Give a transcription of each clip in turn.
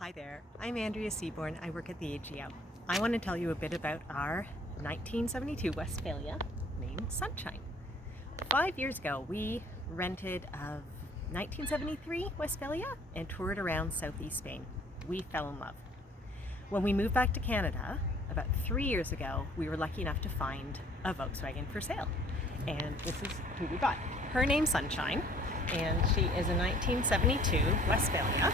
Hi there, I'm Andrea Seaborn. I work at the AGO. I want to tell you a bit about our 1972 Westphalia named Sunshine. 5 years ago, we rented a 1973 Westphalia and toured around southeast Spain. We fell in love. When we moved back to Canada, about 3 years ago, we were lucky enough to find a Volkswagen for sale. And this is who we bought. Her name's Sunshine, and she is a 1972 Westphalia.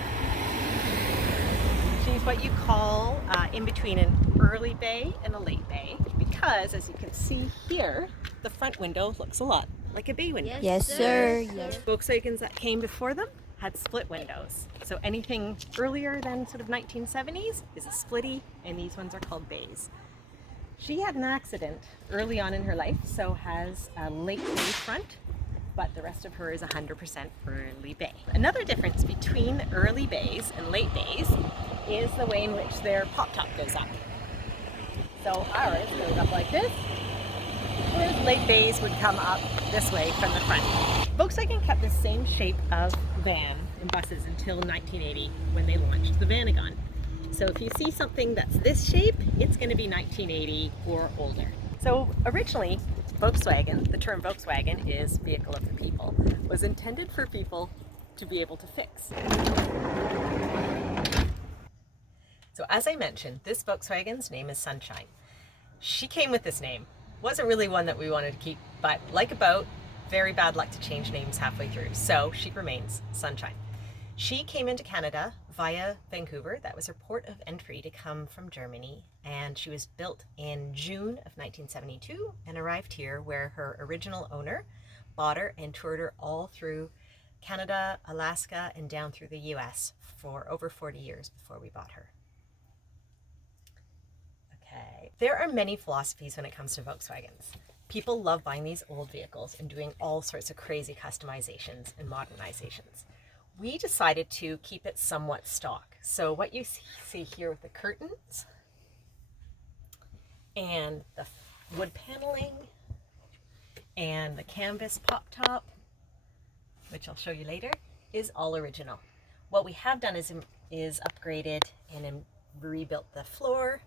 She's what you call in between an early bay and a late bay, because as you can see here, the front window looks a lot like a bay window. Yes, sir. Yes. Volkswagens that came before them had split windows. So anything earlier than sort of 1970s is a splitty, and these ones are called bays. She had an accident early on in her life, so has a late bay front, but the rest of her is 100% early bay. Another difference between the early bays and late bays is the way in which their pop top goes up. So ours goes up like this, whereas late bays would come up this way from the front. Volkswagen kept the same shape of van and buses until 1980 when they launched the Vanagon. So if you see something that's this shape, it's going to be 1980 or older. So originally, Volkswagen, the term Volkswagen is vehicle of the people, was intended for people to be able to fix. So as I mentioned, this Volkswagen's name is Sunshine. She came with this name. Wasn't really one that we wanted to keep, but like a boat, very bad luck to change names halfway through. So she remains Sunshine. She came into Canada via Vancouver. That was her port of entry to come from Germany. And she was built in June of 1972 and arrived here where her original owner bought her and toured her all through Canada, Alaska, and down through the US for over 40 years before we bought her. Okay. There are many philosophies when it comes to Volkswagens. People love buying these old vehicles and doing all sorts of crazy customizations and modernizations. We decided to keep it somewhat stock. So what you see here with the curtains and the wood paneling and the canvas pop top, which I'll show you later, is all original. What we have done is upgraded and rebuilt the floor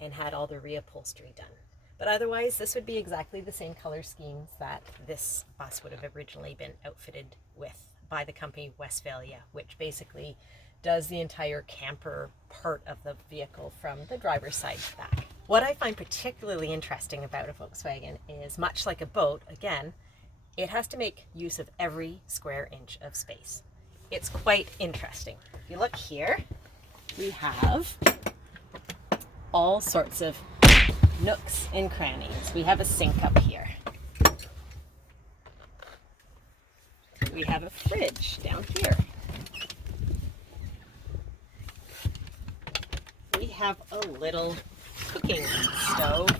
and had all the reupholstery done. But otherwise, this would be exactly the same color schemes that this bus would have originally been outfitted with by the company Westphalia, which basically does the entire camper part of the vehicle from the driver's side to back. What I find particularly interesting about a Volkswagen is, much like a boat, again, it has to make use of every square inch of space. It's quite interesting. If you look here, we have all sorts of nooks and crannies. We have a sink up here. We have a fridge down here. We have a little cooking stove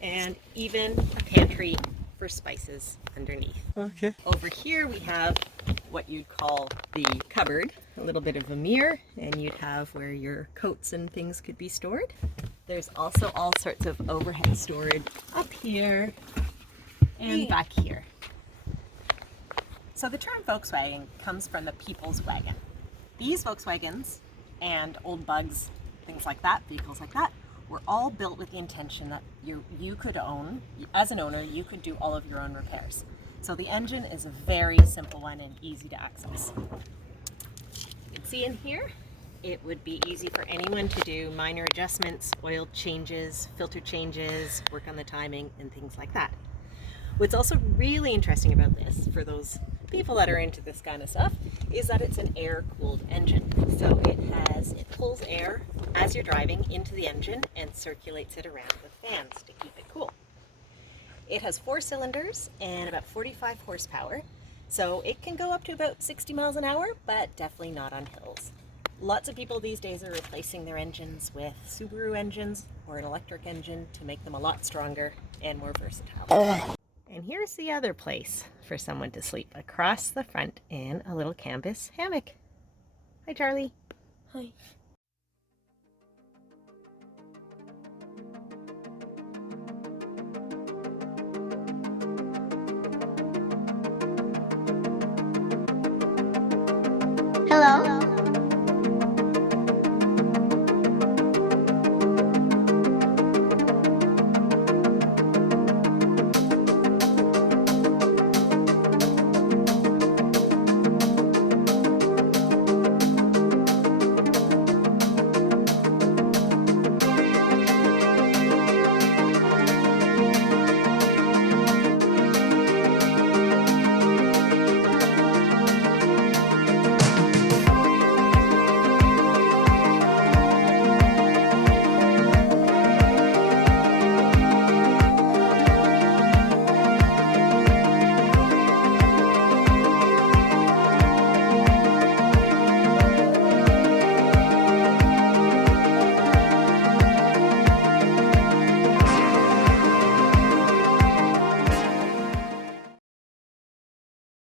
and even a pantry for spices underneath. Okay. Over here we have what you'd call the cupboard, a little bit of a mirror, and you'd have where your coats and things could be stored. There's also all sorts of overhead storage up here and back here. So the term Volkswagen comes from the people's wagon. These Volkswagens and old bugs, things like that, vehicles like that, were all built with the intention that you could own, as an owner, you could do all of your own repairs. So the engine is a very simple one and easy to access. You can see in here, it would be easy for anyone to do minor adjustments, oil changes, filter changes, work on the timing, and things like that. What's also really interesting about this, for those people that are into this kind of stuff, is that it's an air-cooled engine. So it pulls air as you're driving into the engine and circulates it around with fans to keep it cool. It has 4 cylinders and about 45 horsepower, so it can go up to about 60 miles an hour, but definitely not on hills. Lots of people these days are replacing their engines with Subaru engines or an electric engine to make them a lot stronger and more versatile. And here's the other place for someone to sleep, across the front in a little canvas hammock. Hi, Charlie. Hi.